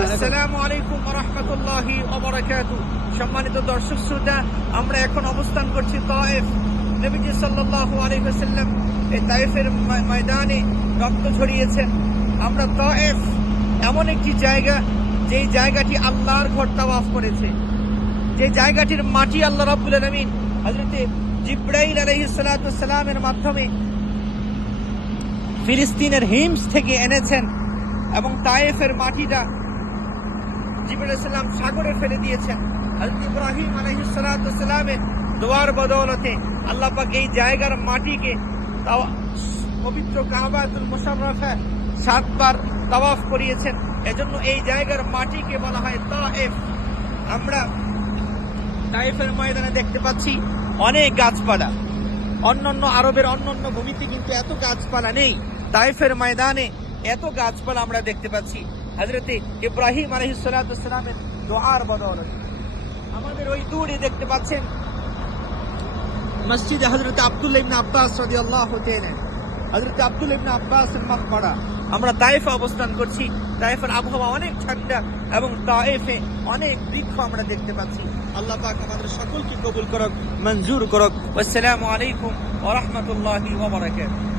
আসসালামু আলাইকুম ওয়া রাহমাতুল্লাহি ওয়া বারাকাতুহু। সম্মানিত দর্শক শ্রোতা, আমরা এখন অবস্থান করছি তায়েফ। নবীজি সাল্লাল্লাহু আলাইহি ওয়াসাল্লাম এই তায়েফের ময়দানে রক্ত ঝরিয়েছেন। আমরা তায়েফ এমন একটি জায়গা, যেই জায়গাটি আল্লাহর ঘর তাওয়াফ করেছে, যে জায়গাটির মাটি আল্লাহ রাব্বুল আলামিন হযরতে জিবরাইল আলাইহিস সালাতু ওয়াস সালামের মাধ্যমে ফিলিস্তিনের হিমস থেকে এনেছেন, এবং তায়েফের মাটিটা জিবরাইল আলাইহিস সালাম সাগরে ফেলে দিয়েছেন। হযরত ইব্রাহিম আলাইহিস সালাতু ওয়াস সালামের দোয়ার বদৌলতে আল্লাহ পাক এই জায়গার মাটিকে পবিত্র কাবাতুল মুশাররফা 7 বার তাওয়াফ করিয়েছেন। এজন্য এই জায়গার মাটিকে বলা হয় তায়েফ। আমরা তায়েফের ময়দানে দেখতে পাচ্ছি অনেক গাছপালা। অন্যান্য আরবের অন্যান্য ভূমিতে কিন্তু এত গাছপালা নেই। তায়েফের ময়দানে এত গাছপালা আমরা দেখতে পাচ্ছি হযরতে ইব্রাহিম আলাইহিস সালাতু ওয়াস সালামের দোয়ার বদৌলতে। আমাদের ওই দূরে দেখতে পাচ্ছেন মসজিদে হযরত আব্দুল্লাহ ইবনে আব্বাস রাদিয়াল্লাহু তাআলা, হযরত আব্দুল্লাহ ইবনে আব্বাসের মাকবারা। আমরা তায়েফে অবস্থান করছি। তায়েফের আবহাওয়া অনেক ঠান্ডা এবং তায়েফে অনেক বৃক্ষ আমরা দেখতে পাচ্ছি। আল্লাহ পাক আমাদের সকলকে কবুল করুক, মঞ্জুর করুক। আসসালামু আলাইকুম ওয়া রাহমাতুল্লাহি ওয়া বারাকাতুহু।